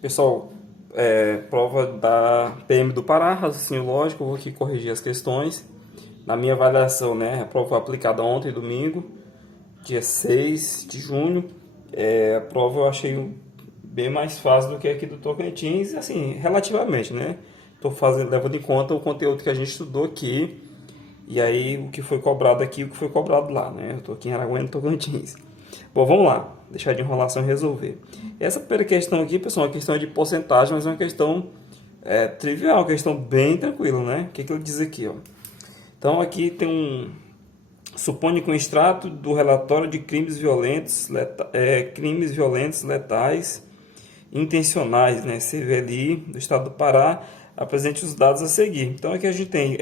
Pessoal, prova da PM do Pará, raciocínio lógico, eu vou aqui corrigir as questões. Na minha avaliação, né, a prova foi aplicada ontem, domingo, dia 6 de junho. A prova eu achei bem mais fácil do que aqui do Tocantins, assim, relativamente, né? Estou levando em conta o conteúdo que a gente estudou aqui, e aí o que foi cobrado aqui e o que foi cobrado lá, né? Eu estou aqui em Araguaia, no Tocantins. Bom, vamos lá, deixar de enrolação e resolver. Essa primeira questão aqui, pessoal, é uma questão de porcentagem, mas é uma questão trivial, uma questão bem tranquila, né? O que ele diz aqui, ó? Então aqui tem supõe que um extrato do relatório de crimes violentos, letais, intencionais, né? CVLI, do estado do Pará, apresente os dados a seguir. Então aqui a gente tem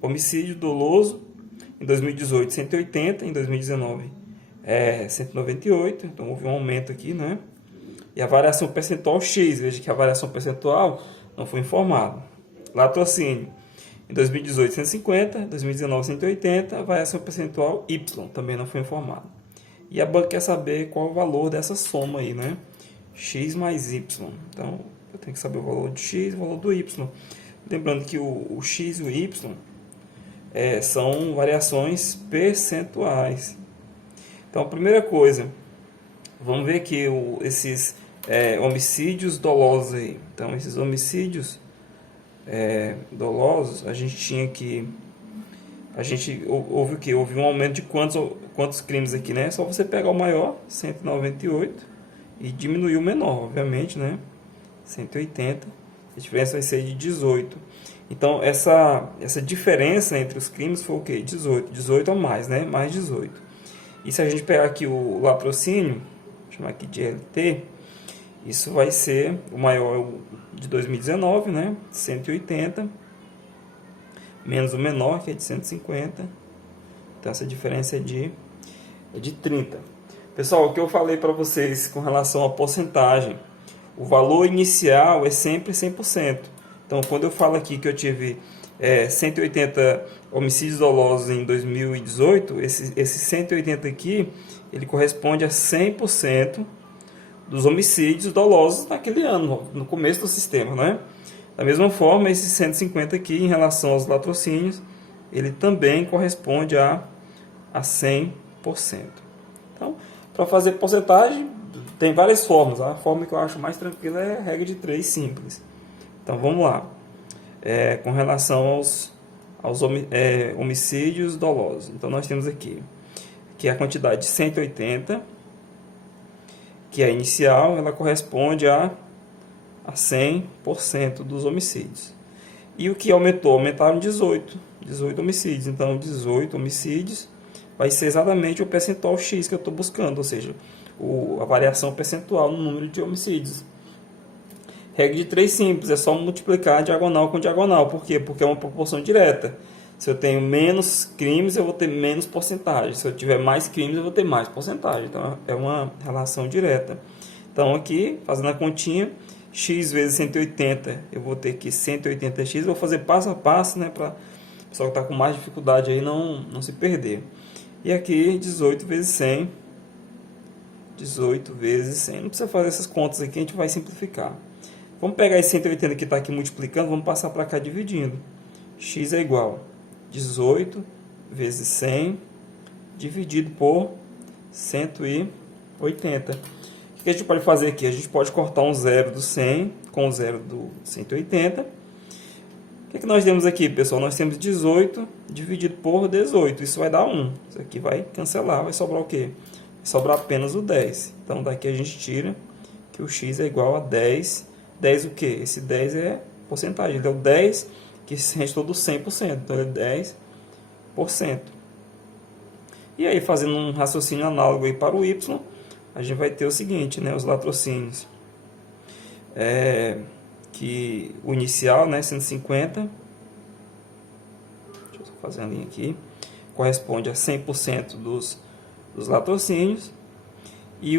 homicídio doloso, em 2018, 180, em 2019, 198, então houve um aumento aqui, né? E a variação percentual X, veja que a variação percentual não foi informada. Latrocínio, em 2018, 150, 2019, 180, a variação percentual Y também não foi informada. E a banca quer saber qual é o valor dessa soma aí, né? X mais Y. Então, eu tenho que saber o valor de X e o valor do Y. Lembrando que o X e o Y são variações percentuais. Então, a primeira coisa, vamos ver aqui esses homicídios dolosos aí. Então, esses homicídios dolosos, a gente tinha que... houve o que? Houve um aumento de quantos crimes aqui, né? Só você pegar o maior, 198, e diminuir o menor, obviamente, né? 180. A diferença vai ser de 18. Então, essa diferença entre os crimes foi o quê? 18. 18 a mais, né? Mais 18. E se a gente pegar aqui o latrocínio, vou chamar aqui de LT, isso vai ser o maior de 2019, né? 180, menos o menor, que é de 150. Então, essa diferença é de 30. Pessoal, o que eu falei para vocês com relação à porcentagem, o valor inicial é sempre 100%. Então, quando eu falo aqui que eu tive 180 homicídios dolosos em 2018, esse 180 aqui, ele corresponde a 100% dos homicídios dolosos naquele ano, no começo do sistema, né? Da mesma forma, esse 150 aqui, em relação aos latrocínios, ele também corresponde a 100%. Então, para fazer porcentagem, tem várias formas. A forma que eu acho mais tranquila é a regra de 3 simples. Então, vamos lá. Com relação aos homicídios dolosos. Então, nós temos aqui que a quantidade de 180, que é a inicial, ela corresponde a 100% dos homicídios. E o que aumentou? Aumentaram 18 homicídios. Então, 18 homicídios vai ser exatamente o percentual X que eu estou buscando, ou seja, a variação percentual no número de homicídios. Regra de 3 simples, é só multiplicar diagonal com diagonal. Por quê? Porque é uma proporção direta. Se eu tenho menos crimes, eu vou ter menos porcentagem. Se eu tiver mais crimes, eu vou ter mais porcentagem. Então, é uma relação direta. Então, aqui, fazendo a continha, x vezes 180, eu vou ter que 180x. Eu vou fazer passo a passo, né, para o pessoal que está com mais dificuldade aí não se perder. E aqui, 18 vezes 100. 18 vezes 100. Não precisa fazer essas contas aqui, a gente vai simplificar. Vamos pegar esse 180 que está aqui multiplicando, vamos passar para cá dividindo. X é igual a 18 vezes 100 dividido por 180. O que a gente pode fazer aqui? A gente pode cortar um zero do 100 com o zero do 180. O que nós temos aqui, pessoal? Nós temos 18 dividido por 18. Isso vai dar 1. Isso aqui vai cancelar. Vai sobrar o quê? Vai sobrar apenas o 10. Então, daqui a gente tira que o x é igual a 10. 10 o quê? Esse 10 é porcentagem. Então, 10 que restou do 100%. Então, é 10%. E aí, fazendo um raciocínio análogo aí para o y, a gente vai ter o seguinte, né? Os latrocínios. Que o inicial, né, 150, deixa eu só fazer a linha aqui, corresponde a 100% dos latrocínios, e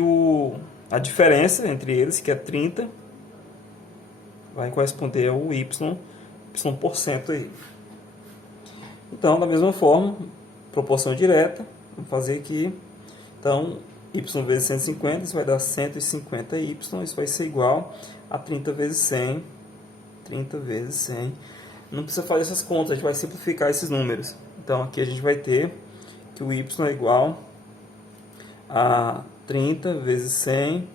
a diferença entre eles, que é 30, vai corresponder ao y% aí. Então, da mesma forma, proporção direta, vamos fazer aqui, então, y vezes 150, isso vai dar 150y, isso vai ser igual a 30 vezes 100, 30 vezes 100. Não precisa fazer essas contas, a gente vai simplificar esses números. Então aqui a gente vai ter que o y é igual a 30 vezes 100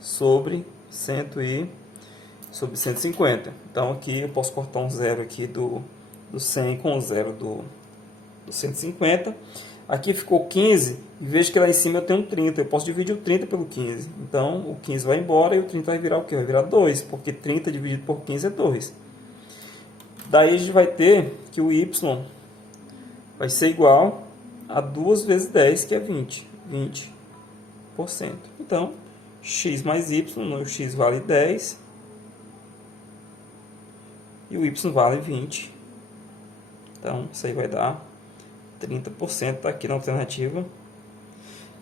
sobre 150. Então aqui eu posso cortar um zero aqui do 100 com o zero do 150. Aqui ficou 15, e vejo que lá em cima eu tenho 30. Eu posso dividir o 30 pelo 15. Então o 15 vai embora e o 30 vai virar o quê? Vai virar 2, porque 30 dividido por 15 é 2. Daí a gente vai ter que o y vai ser igual a 2 vezes 10, que é 20. 20%. Então, x mais y, o x vale 10 e o y vale 20. Então, isso aí vai dar 30%, tá aqui na alternativa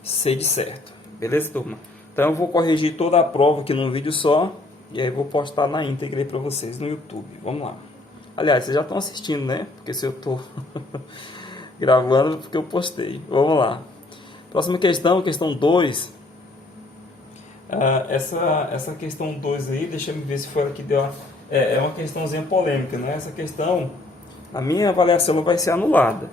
C de certo. Beleza, turma? Então, eu vou corrigir toda a prova aqui num vídeo só e aí vou postar na íntegra aí para vocês no YouTube. Vamos lá. Aliás, vocês já estão assistindo, né? Porque se eu estou gravando, porque eu postei. Vamos lá. Próxima questão, questão 2. Essa questão 2 aí, deixa eu ver se foi ela que deu. É uma questãozinha polêmica, né? Essa questão, a minha avaliação ela vai ser anulada,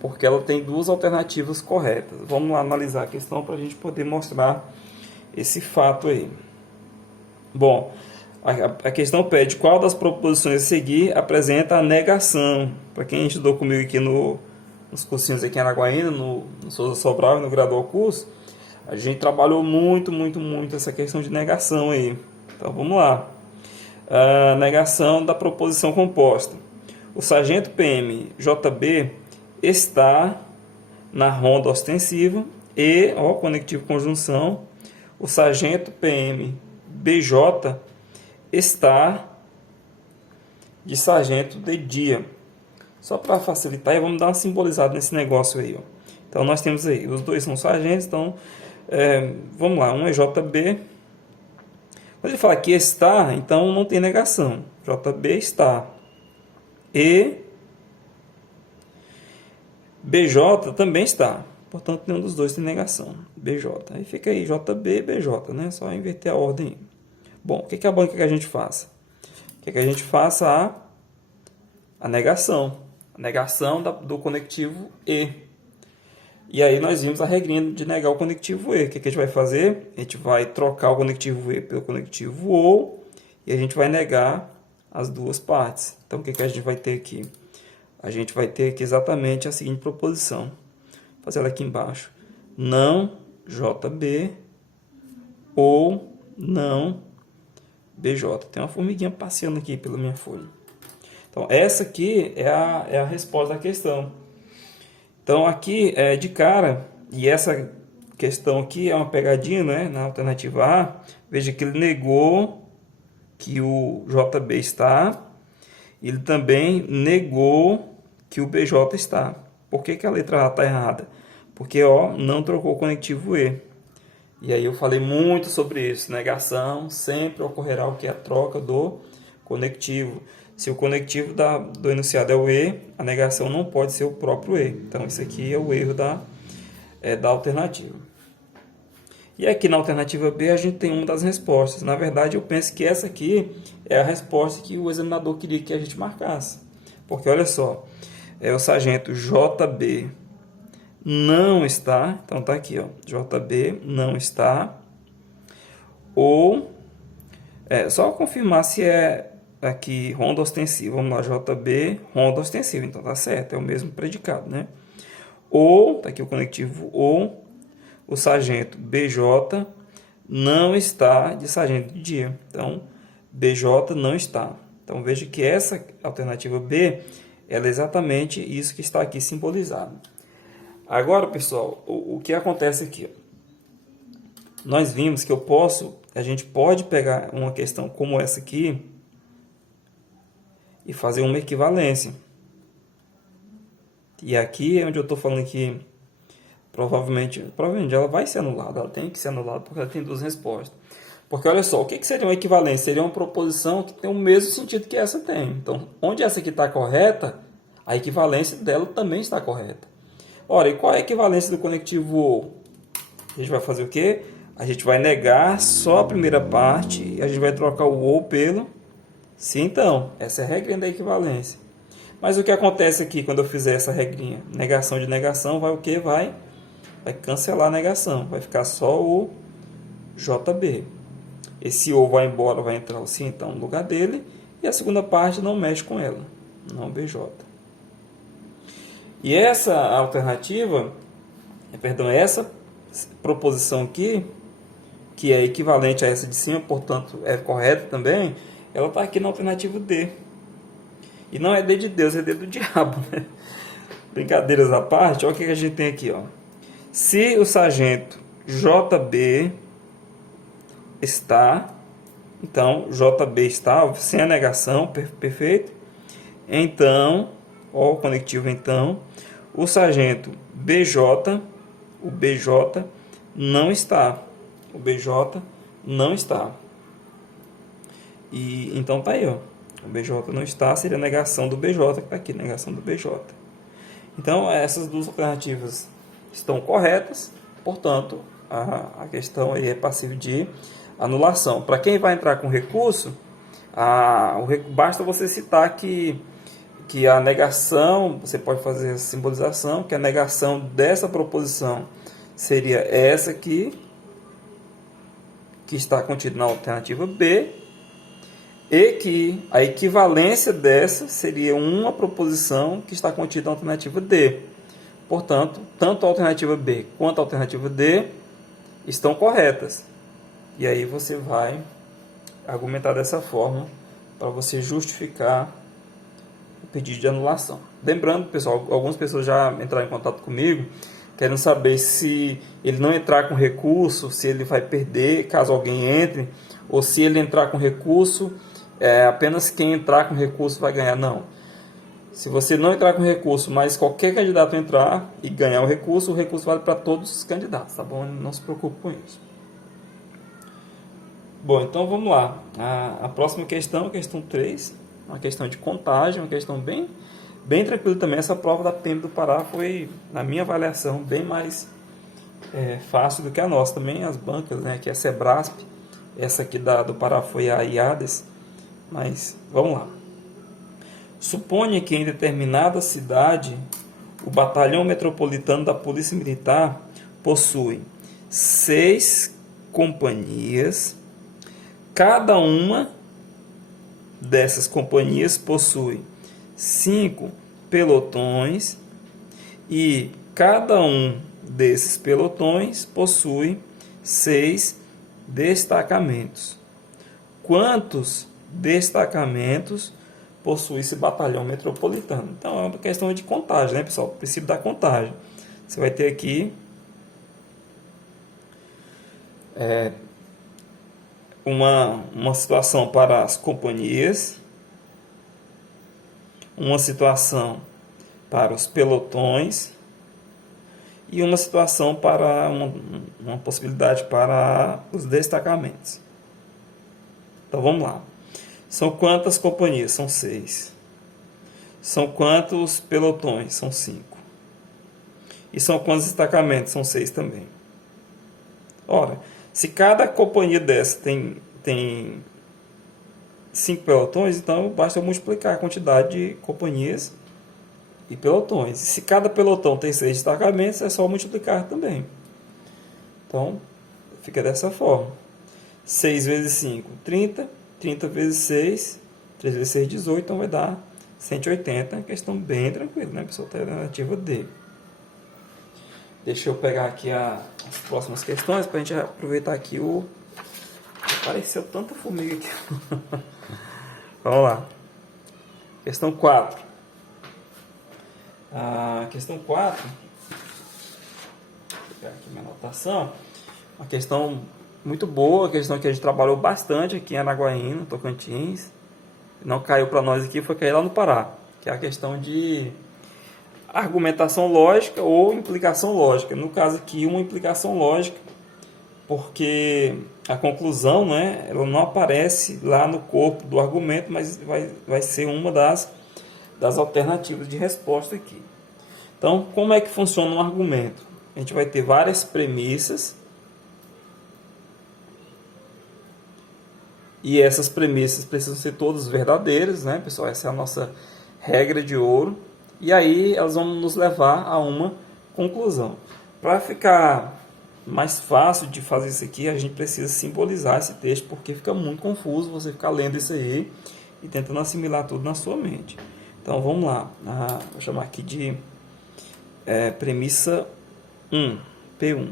porque ela tem duas alternativas corretas. Vamos lá analisar a questão para a gente poder mostrar esse fato aí. Bom, a questão pede qual das proposições a seguir apresenta a negação. Para quem estudou comigo aqui nos cursinhos aqui em Araguaína, no Souza Sobral e no Gradual Curso, a gente trabalhou muito essa questão de negação aí. Então vamos lá. A negação da proposição composta. O sargento PM JB está na ronda ostensiva e, conectivo conjunção, o sargento PM BJ está de sargento de dia. Só para facilitar, vamos dar uma simbolizada nesse negócio aí. Ó. Então, nós temos aí, os dois são sargentos, então, vamos lá, um é JB. Quando ele fala que está, então não tem negação. JB está. E BJ também está. Portanto, nenhum dos dois tem negação. BJ. Aí fica aí, JB e BJ, né? Só inverter a ordem. Bom, o que é bom que a gente faça? Que a gente faça a negação. A negação do conectivo E. E aí nós vimos a regrinha de negar o conectivo E. O que a gente vai fazer? A gente vai trocar o conectivo E pelo conectivo OU e a gente vai negar as duas partes. Então, o que a gente vai ter aqui? A gente vai ter aqui exatamente a seguinte proposição. Vou fazer ela aqui embaixo. Não JB ou não BJ. Tem uma formiguinha passeando aqui pela minha folha. Então, essa aqui é a resposta da questão. Então, aqui é de cara, e essa questão aqui é uma pegadinha, né? Na alternativa A, veja que ele negou que o JB está, ele também negou que o BJ está. Por que a letra A está errada? Porque não trocou o conectivo E. E aí eu falei muito sobre isso. Negação sempre ocorrerá o que? A troca do conectivo. Se o conectivo do enunciado é o E, a negação não pode ser o próprio E. Então, esse aqui é o erro da alternativa. E aqui na alternativa B, a gente tem uma das respostas. Na verdade, eu penso que essa aqui é a resposta que o examinador queria que a gente marcasse. Porque, olha só, o sargento JB não está. Então, tá aqui, JB não está. Ou, só confirmar se é aqui ronda ostensiva. Vamos lá, JB, ronda ostensiva. Então, tá certo, é o mesmo predicado, né? Ou, tá aqui o conectivo ou, o sargento BJ não está de sargento de dia. Então, BJ não está. Então, veja que essa alternativa B, ela é exatamente isso que está aqui simbolizado. Agora, pessoal, o que acontece aqui? Nós vimos que a gente pode pegar uma questão como essa aqui e fazer uma equivalência. E aqui é onde eu estou falando que provavelmente ela vai ser anulada. Ela tem que ser anulada porque ela tem duas respostas. Porque olha só, o que seria uma equivalência? Seria uma proposição que tem o mesmo sentido que essa tem. Então, onde essa aqui está correta, a equivalência dela também está correta. Ora, e qual é a equivalência do conectivo OU? A gente vai fazer o quê? A gente vai negar só a primeira parte e a gente vai trocar o ou pelo sim, então. Essa é a regrinha da equivalência. Mas o que acontece aqui quando eu fizer essa regrinha? Negação de negação vai o quê? Vai cancelar a negação. Vai ficar só o JB. Esse ou vai embora, vai entrar o sim, então, no lugar dele. E a segunda parte não mexe com ela. Não BJ. E essa alternativa, essa proposição aqui, que é equivalente a essa de cima, portanto é correta também, ela está aqui na alternativa D. E não é D de Deus, é D do diabo, né? Brincadeiras à parte, olha o que a gente tem aqui, ó. Se o sargento JB está, então JB está, sem a negação, perfeito? Então, ó, o conectivo então, o sargento BJ, o BJ não está. O BJ não está. E então tá aí, ó. O BJ não está, seria a negação do BJ que está aqui, negação do BJ. Então, essas duas alternativas estão corretas, portanto, a questão aí é passível de anulação. Para quem vai entrar com recurso, basta você citar que a negação, você pode fazer a simbolização, que a negação dessa proposição seria essa aqui, que está contida na alternativa B, e que a equivalência dessa seria uma proposição que está contida na alternativa D. Portanto, tanto a alternativa B quanto a alternativa D estão corretas. E aí você vai argumentar dessa forma para você justificar o pedido de anulação. Lembrando, pessoal, algumas pessoas já entraram em contato comigo querendo saber se ele não entrar com recurso, se ele vai perder caso alguém entre, ou se ele entrar com recurso, apenas quem entrar com recurso vai ganhar. Não. Se você não entrar com recurso, mas qualquer candidato entrar e ganhar o recurso vale para todos os candidatos, tá bom? Não se preocupe com isso. Bom, então vamos lá. A próxima questão, questão 3, uma questão de contagem, uma questão bem tranquila também. Essa prova da PM do Pará foi, na minha avaliação, bem mais fácil do que a nossa. Também as bancas, né, que é a Sebrasp, essa aqui do Pará foi a IADES, mas vamos lá. Suponha que em determinada cidade o batalhão metropolitano da Polícia Militar possui 6 companhias, cada uma dessas companhias possui 5 pelotões e cada um desses pelotões possui 6 destacamentos. Quantos destacamentos possui esse batalhão metropolitano? Então é uma questão de contagem, né, pessoal? O princípio da contagem. Você vai ter aqui uma situação para as companhias, uma situação para os pelotões e uma situação para uma possibilidade para os destacamentos. Então vamos lá. São quantas companhias? São 6. São quantos pelotões? São 5. E são quantos destacamentos? São 6 também. Ora, se cada companhia dessa tem 5 pelotões, então basta multiplicar a quantidade de companhias e pelotões. E se cada pelotão tem 6 destacamentos, é só multiplicar também. Então, fica dessa forma. 6 vezes 5, 30. 30 vezes 6, 3 vezes 6, 18, então vai dar 180. Uma questão bem tranquila, né, pessoal? Alternativa D. Deixa eu pegar aqui as próximas questões para a gente aproveitar aqui Apareceu tanta formiga aqui. Vamos lá. Questão 4. A questão 4. Vou pegar aqui minha anotação. Uma questão muito boa, a questão que a gente trabalhou bastante aqui em Araguaína, Tocantins. Não caiu para nós aqui, foi cair lá no Pará. Que é a questão de argumentação lógica ou implicação lógica. No caso aqui, uma implicação lógica, porque a conclusão, né, ela não aparece lá no corpo do argumento, mas vai ser uma das alternativas de resposta aqui. Então, como é que funciona um argumento? A gente vai ter várias premissas E essas premissas precisam ser todas verdadeiras, né, pessoal? Essa é a nossa regra de ouro. E aí elas vão nos levar a uma conclusão. Para ficar mais fácil de fazer isso aqui, a gente precisa simbolizar esse texto, porque fica muito confuso você ficar lendo isso aí e tentando assimilar tudo na sua mente. Então vamos lá, vou chamar aqui de premissa 1, P1.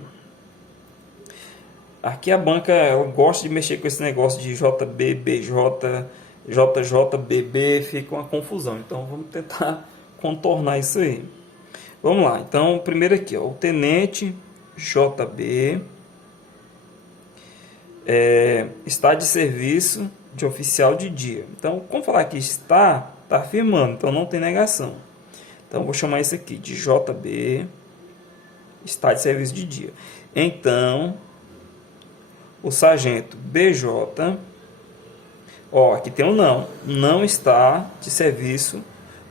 Aqui a banca ela gosta de mexer com esse negócio de JB, BJ, JJ, BB, fica uma confusão. Então vamos tentar contornar isso aí. Vamos lá, então primeiro aqui, ó, o tenente JB está de serviço de oficial de dia. Então, como falar que está afirmando, então não tem negação. Então, vou chamar isso aqui de JB está de serviço de dia. Então, o sargento BJ, ó, aqui tem um não está de serviço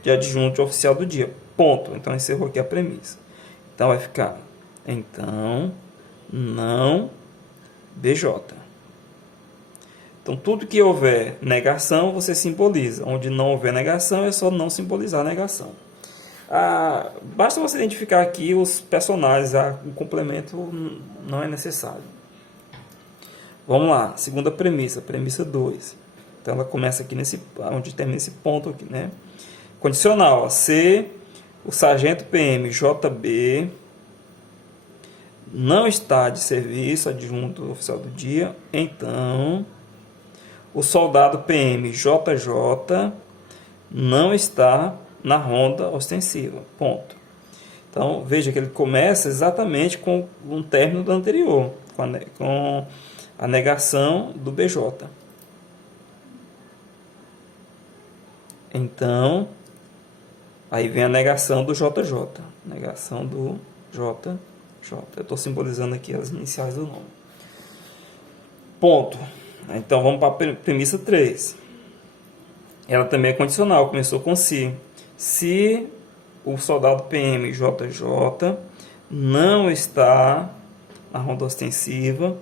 de adjunto de oficial do dia. Ponto. Então, encerrou aqui a premissa. Então, vai ficar, então, não BJ. Então, tudo que houver negação, você simboliza. Onde não houver negação, é só não simbolizar a negação. Basta você identificar aqui os personagens, o complemento não é necessário. Vamos lá, segunda premissa, premissa 2. Então, ela começa aqui onde termina esse ponto aqui, né? Condicional, ó, se o sargento PM JB não está de serviço adjunto oficial do dia, então o soldado PM JJ não está na ronda ostensiva. Ponto. Então, veja que ele começa exatamente com um término do anterior, com a negação do BJ. Então, aí vem a negação do JJ. Negação do JJ. Eu estou simbolizando aqui as iniciais do nome. Ponto. Então, vamos para a premissa 3. Ela também é condicional, começou com se. Se o soldado PM JJ não está na ronda ostensiva,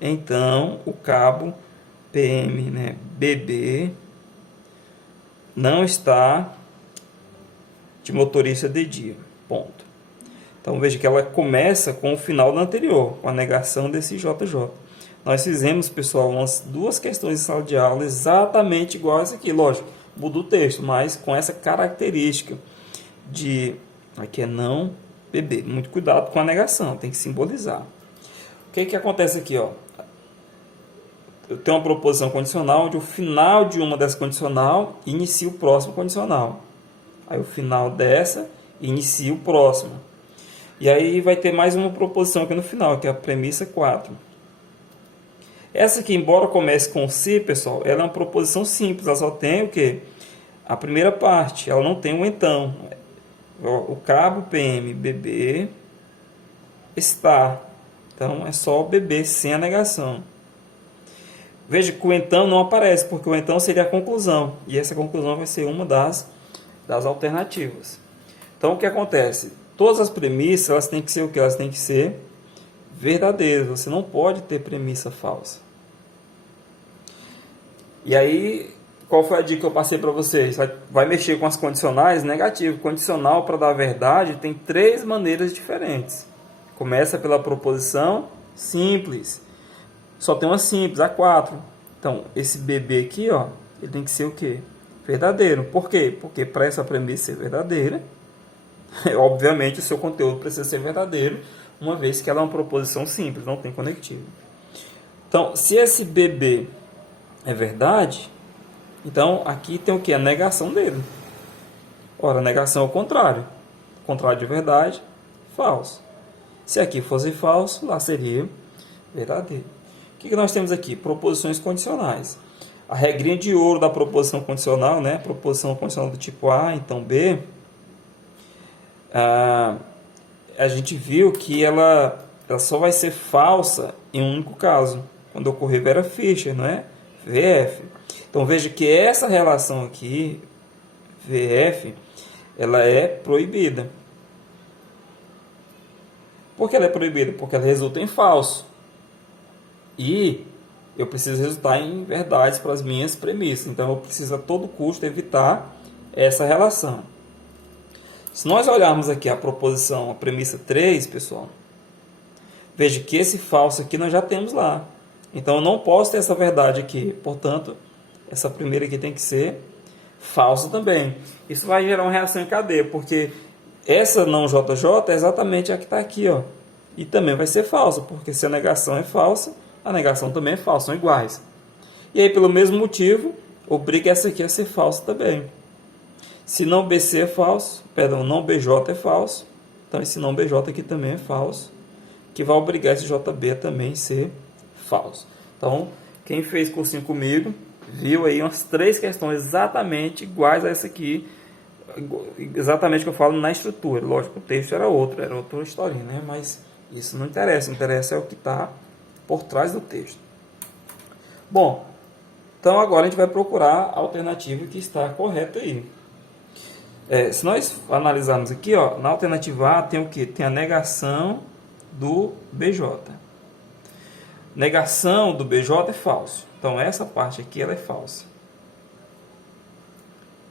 então o cabo PM, né, BB não está de motorista de dia. Ponto. Então veja que ela começa com o final do anterior, com a negação desse JJ. Nós fizemos, pessoal, duas questões de sala de aula exatamente igual a essa aqui. Lógico, muda o texto, mas com essa característica de... Aqui é não BB. Muito cuidado com a negação, tem que simbolizar. O que acontece aqui? Ó? Eu tenho uma proposição condicional onde o final de uma dessa condicional inicia o próximo condicional. Aí o final dessa inicia o próximo. E aí vai ter mais uma proposição aqui no final, que é a premissa 4. Essa aqui, embora comece com se, pessoal, ela é uma proposição simples. Ela só tem o quê? A primeira parte. Ela não tem o então. O cabo PM BB está. Então, é só o BB sem a negação. Veja que o então não aparece, porque o então seria a conclusão. E essa conclusão vai ser uma das alternativas. Então, o que acontece? Todas as premissas, elas têm que ser o quê? Elas têm que ser verdadeiras. Você não pode ter premissa falsa. E aí, qual foi a dica que eu passei para vocês? Vai mexer com as condicionais? Negativo. Condicional, para dar a verdade, tem 3 maneiras diferentes. Começa pela proposição simples. Só tem uma simples, a 4. Então, esse BB aqui, ó, ele tem que ser o quê? Verdadeiro. Por quê? Porque para essa premissa ser verdadeira, obviamente o seu conteúdo precisa ser verdadeiro, uma vez que ela é uma proposição simples, não tem conectivo. Então, se esse BB é verdade, então aqui tem o que? A negação dele. Ora, a negação é o contrário. O contrário de verdade, falso. Se aqui fosse falso, lá seria verdadeiro. O que nós temos aqui? Proposições condicionais. A regrinha de ouro da proposição condicional, né? Proposição condicional do tipo A, então B, a gente viu que ela só vai ser falsa em um único caso, quando ocorrer Vera Fischer, não é? VF. Então veja que essa relação aqui, VF, ela é proibida. Por que ela é proibida? Porque ela resulta em falso. E eu preciso resultar em verdades para as minhas premissas. Então eu preciso a todo custo evitar essa relação. Se nós olharmos aqui a proposição, a premissa 3, pessoal, veja que esse falso aqui nós já temos lá. Então eu não posso ter essa verdade aqui. Portanto, essa primeira aqui tem que ser falsa também. Isso vai gerar uma reação em cadeia, porque essa não JJ é exatamente a que está aqui, ó. E também vai ser falsa, porque se a negação é falsa, a negação também é falsa, são iguais. E aí, pelo mesmo motivo, obriga essa aqui a ser falsa também. Se não BC é falso, perdão, não BJ é falso, então esse não BJ aqui também é falso, que vai obrigar esse JB a também ser falso. Então, quem fez cursinho comigo, viu aí umas 3 questões exatamente iguais a essa aqui, exatamente o que eu falo na estrutura. Lógico, o texto era outra historinha, né? Mas isso não interessa, é o que está por trás do texto. Bom, então agora a gente vai procurar a alternativa que está correta aí. Se nós analisarmos aqui, ó, na alternativa A tem o que? Tem a negação do BJ. Negação do BJ é falso. Então essa parte aqui ela é falsa.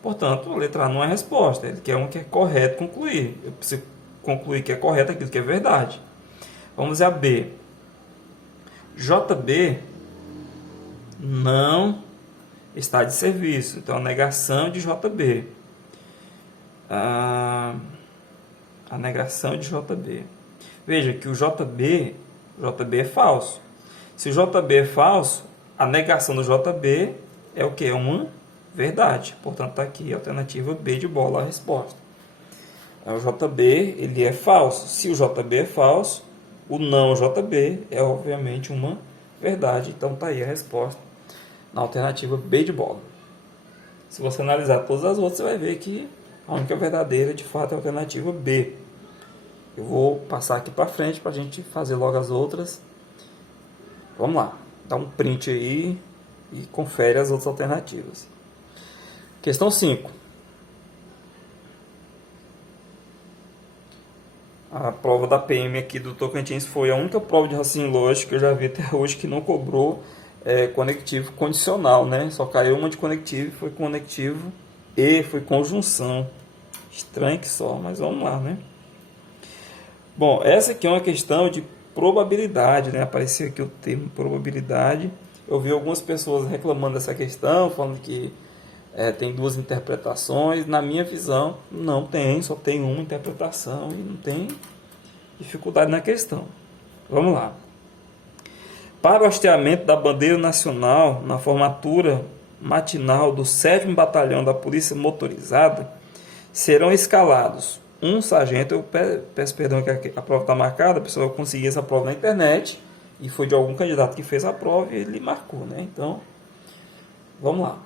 Portanto, a letra A não é resposta. Ele quer um que é correto concluir. Eu preciso concluir que é correto aquilo que é verdade. Vamos a B. JB não está de serviço. Então, a negação de JB. A negação de JB. Veja que o JB é falso. Se o JB é falso, a negação do JB é o que? É uma verdade. Portanto, está aqui a alternativa B de bola, a resposta. O JB ele é falso. Se o JB é falso, o não JB é obviamente uma verdade. Então, está aí a resposta na alternativa B de bola. Se você analisar todas as outras, você vai ver que a única verdadeira, de fato, é a alternativa B. Eu vou passar aqui para frente para a gente fazer logo as outras. Vamos lá. Dá um print aí e confere as outras alternativas. Questão 5. A prova da PM aqui do Tocantins foi a única prova de raciocínio lógico que eu já vi até hoje que não cobrou conectivo condicional, né? Só caiu uma de conectivo, foi conectivo e foi conjunção. Estranho que só, mas vamos lá, né? Bom, essa aqui é uma questão de probabilidade, né? Apareceu aqui o termo probabilidade. Eu vi algumas pessoas reclamando dessa questão, falando que tem 2 interpretações. Na minha visão, não tem, só tem uma interpretação e não tem dificuldade na questão. Vamos lá. Para o hasteamento da bandeira nacional na formatura matinal do 7º Batalhão da Polícia Motorizada, serão escalados um sargento. Eu peço perdão que a prova está marcada, a pessoa conseguiu essa prova na internet e foi de algum candidato que fez a prova e ele marcou, né? Então, vamos lá.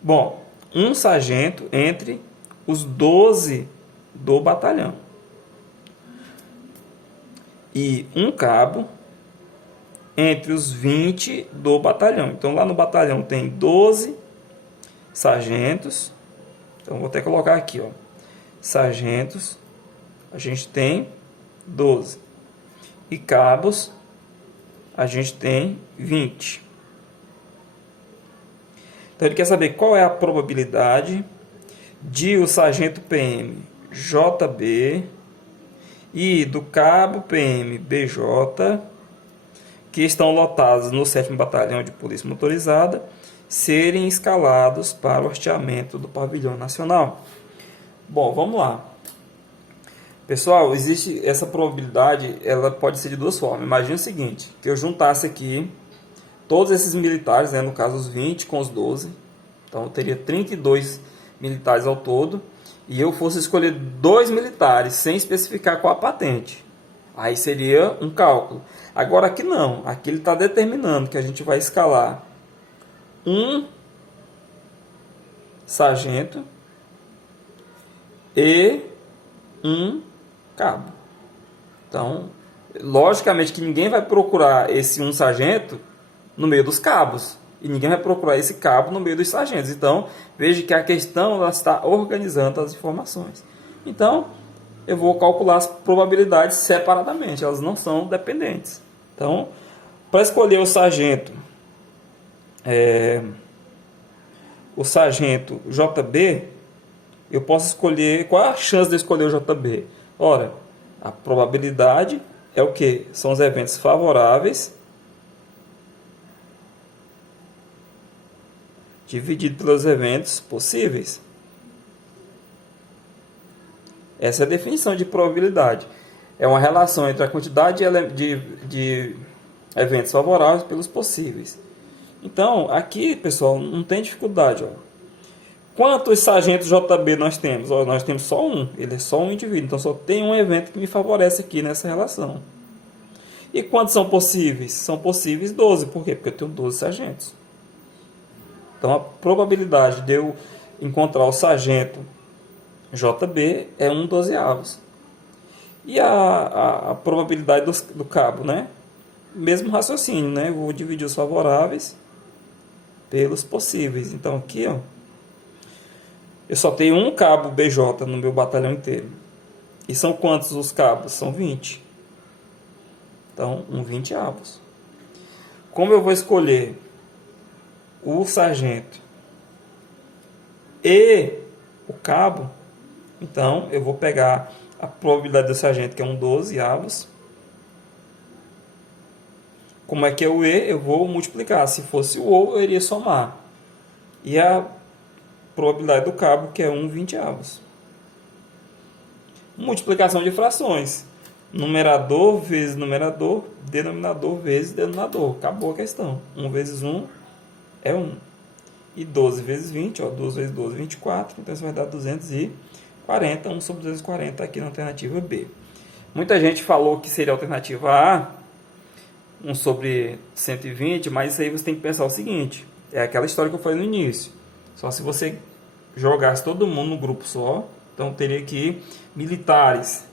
Bom, um sargento entre os 12 do batalhão e um cabo entre os 20 do batalhão. Então, lá no batalhão tem 12 sargentos. Então, vou até colocar aqui, ó, sargentos, a gente tem 12. E cabos, a gente tem 20. Então, ele quer saber qual é a probabilidade de o sargento PM JB e do cabo PM BJ, que estão lotados no 7º Batalhão de Polícia Motorizada, serem escalados para o hasteamento do pavilhão nacional. Bom, vamos lá. Pessoal, existe essa probabilidade, ela pode ser de 2 formas. Imagina o seguinte, que eu juntasse aqui todos esses militares, né, no caso os 20 com os 12, então eu teria 32 militares ao todo, e eu fosse escolher 2 militares sem especificar qual a patente. Aí seria um cálculo. Agora aqui não, aqui ele está determinando que a gente vai escalar um sargento e um cabo. Então, logicamente que ninguém vai procurar esse um sargento no meio dos cabos. E ninguém vai procurar esse cabo no meio dos sargentos. Então, veja que a questão ela está organizando as informações. Então, eu vou calcular as probabilidades separadamente. Elas não são dependentes. Então, para escolher o sargento o sargento JB, eu posso escolher, qual a chance de eu escolher o JB? Ora, a probabilidade é o que? São os eventos favoráveis dividido pelos eventos possíveis. Essa é a definição de probabilidade. É uma relação entre a quantidade de eventos favoráveis pelos possíveis. Então, aqui, pessoal, não tem dificuldade. Ó. Quantos sargentos JB nós temos? Ó, nós temos só um. Ele é só um indivíduo. Então, só tem um evento que me favorece aqui nessa relação. E quantos são possíveis? São possíveis 12. Por quê? Porque eu tenho 12 sargentos. Então, a probabilidade de eu encontrar o sargento JB é 1/12. E a probabilidade do cabo, né? Mesmo raciocínio, né? Eu vou dividir os favoráveis pelos possíveis. Então, aqui, ó, eu só tenho um cabo BJ no meu batalhão inteiro. E são quantos os cabos? São 20. Então, 1/20. Como eu vou escolher o sargento e o cabo, então eu vou pegar a probabilidade do sargento, que é 1/12. Como é que é o E? Eu vou multiplicar. Se fosse o O, eu iria somar. E a probabilidade do cabo, que é 1/20. Multiplicação de frações. Numerador vezes numerador, denominador vezes denominador. Acabou a questão. 1 vezes 1 é 1. E 12 vezes 20, ó, 2 vezes 12, 24. Então isso vai dar 240. 1/240 aqui na alternativa B. Muita gente falou que seria a alternativa A, 1/120, mas isso aí você tem que pensar o seguinte. É aquela história que eu falei no início. Só se você jogasse todo mundo no grupo só. Então teria que militares,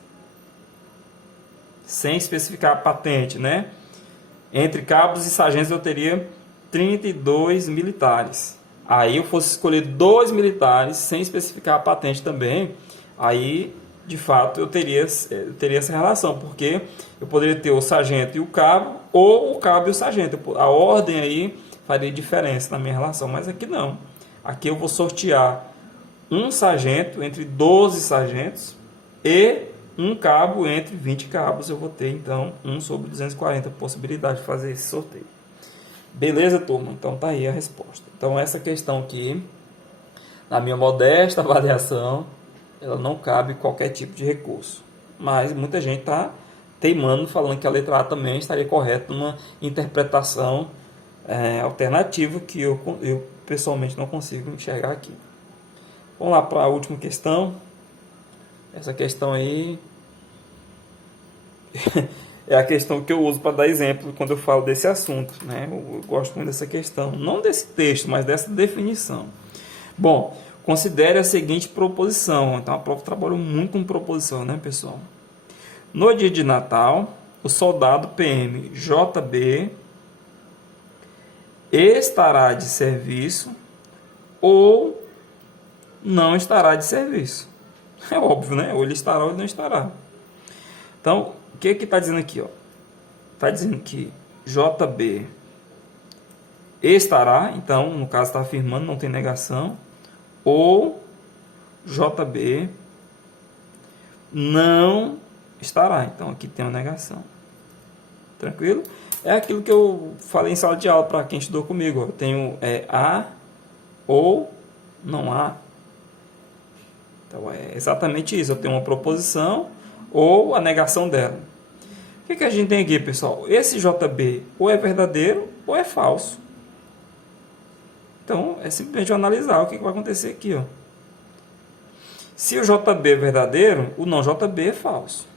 sem especificar a patente, né? Entre cabos e sargentos eu teria 32 militares. Aí eu fosse escolher 2 militares, sem especificar a patente também, aí de fato eu teria essa relação, porque eu poderia ter o sargento e o cabo, ou o cabo e o sargento. A ordem aí faria diferença na minha relação, mas aqui não. Aqui eu vou sortear um sargento entre 12 sargentos e um cabo entre 20 cabos. Eu vou ter então 1/240 possibilidade de fazer esse sorteio. Beleza, turma? Então tá aí a resposta. Então essa questão aqui, na minha modesta avaliação, ela não cabe qualquer tipo de recurso. Mas muita gente está teimando, falando que a letra A também estaria correta numa interpretação alternativa que eu pessoalmente não consigo enxergar aqui. Vamos lá para a última questão. Essa questão aí é a questão que eu uso para dar exemplo quando eu falo desse assunto, né? Eu gosto muito dessa questão, não desse texto, mas dessa definição. Bom, considere a seguinte proposição. Então a prova trabalhou muito com proposição, né, pessoal? No dia de Natal, o soldado PM JB estará de serviço ou não estará de serviço. É óbvio, né? Ou ele estará ou ele não estará. Então, o que está dizendo aqui? Está dizendo que JB estará, então, no caso está afirmando, não tem negação, ou JB não estará. Então, aqui tem uma negação. Tranquilo? É aquilo que eu falei em sala de aula para quem estudou comigo. Eu tenho A ou não há. Então, é exatamente isso. Eu tenho uma proposição ou a negação dela. O que a gente tem aqui, pessoal? Esse JB ou é verdadeiro ou é falso. Então, é simplesmente analisar o que vai acontecer aqui. Ó. Se o JB é verdadeiro, o não JB é falso.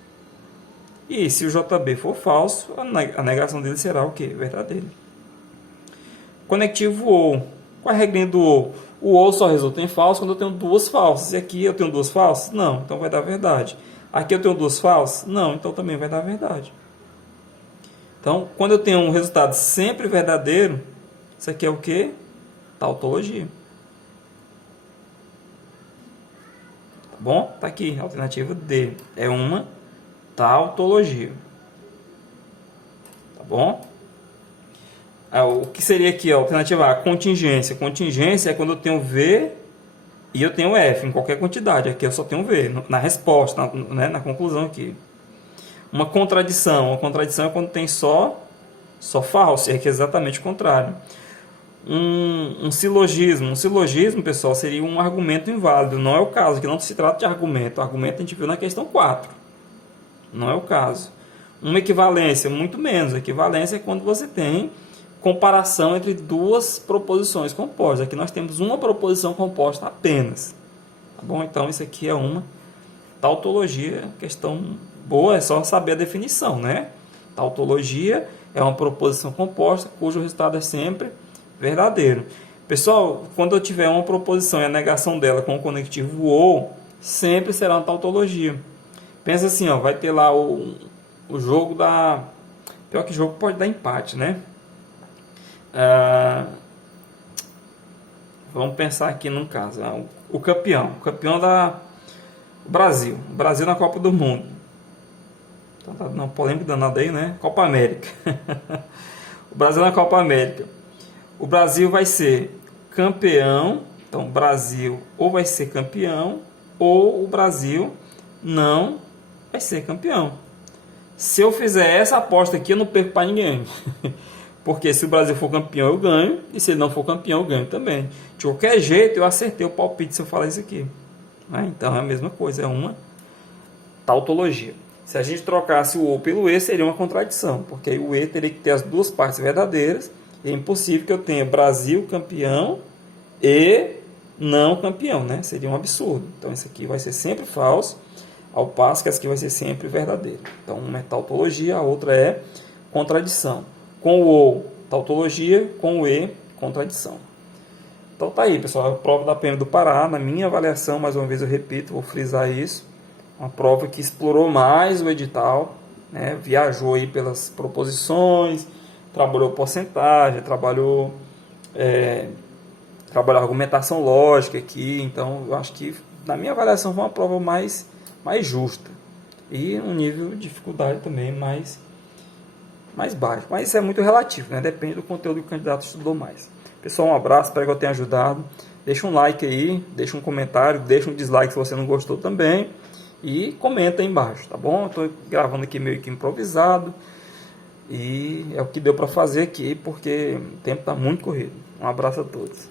E se o JB for falso, a negação dele será o quê? Verdadeiro. Conectivo OU. Qual é a regrinha do OU? O OU só resulta em falso quando eu tenho duas falsas. E aqui eu tenho duas falsas? Não, então vai dar verdade. Aqui eu tenho duas falsas? Não, então também vai dar verdade. Então, quando eu tenho um resultado sempre verdadeiro, isso aqui é o quê? Tautologia. Tá bom? Tá aqui, alternativa D. É uma tautologia. Tá bom? O que seria aqui, ó, alternativa A, contingência. Contingência é quando eu tenho V e eu tenho F em qualquer quantidade. Aqui eu só tenho V na resposta, né, na conclusão aqui. Uma contradição é quando tem só falso, é que é exatamente o contrário. Um silogismo, pessoal, seria um argumento inválido. Não é o caso, aqui não se trata de argumento. O argumento a gente viu na questão 4. Não é o caso. Uma equivalência, muito menos. Equivalência é quando você tem comparação entre duas proposições compostas. Aqui nós temos uma proposição composta apenas. Tá bom? Então isso aqui é uma tautologia, questão boa, é só saber a definição, né? Tautologia é uma proposição composta cujo resultado é sempre verdadeiro. Pessoal, quando eu tiver uma proposição e a negação dela com o conectivo ou, sempre será uma tautologia. Pensa assim, ó, vai ter lá o jogo da... Pior que jogo pode dar empate, né? Vamos pensar aqui num caso. O campeão da Brasil. O Brasil na Copa do Mundo. Então tá uma polêmica danada aí, né? Copa América. O Brasil na Copa América. O Brasil vai ser campeão. Então, o Brasil ou vai ser campeão, ou o Brasil não vai ser campeão. Se eu fizer essa aposta aqui, eu não perco para ninguém. Porque se o Brasil for campeão, eu ganho. E se ele não for campeão, eu ganho também. De qualquer jeito, eu acertei o palpite se eu falar isso aqui. Então, é a mesma coisa. É uma tautologia. Se a gente trocasse o ou pelo e, seria uma contradição. Porque aí o e teria que ter as duas partes verdadeiras. É impossível que eu tenha Brasil campeão e não campeão, né? Seria um absurdo. Então, isso aqui vai ser sempre falso, ao passo que essa aqui vai ser sempre verdadeira. Então, uma é tautologia, a outra é contradição. Com o ou, tautologia, com o e, contradição. Então, tá aí, pessoal. A prova da PM do Pará, na minha avaliação, mais uma vez eu repito, vou frisar isso, uma prova que explorou mais o edital, né? Viajou aí pelas proposições, trabalhou porcentagem, trabalhou argumentação lógica aqui. Então, eu acho que, na minha avaliação, foi uma prova mais justa. E um nível de dificuldade também mais baixo. Mas isso é muito relativo, né? Depende do conteúdo que o candidato estudou mais. Pessoal, um abraço, espero que eu tenha ajudado. Deixa um like aí, deixa um comentário, deixa um dislike se você não gostou também. E comenta aí embaixo, tá bom? Eu estou gravando aqui meio que improvisado. E é o que deu para fazer aqui, porque o tempo está muito corrido. Um abraço a todos.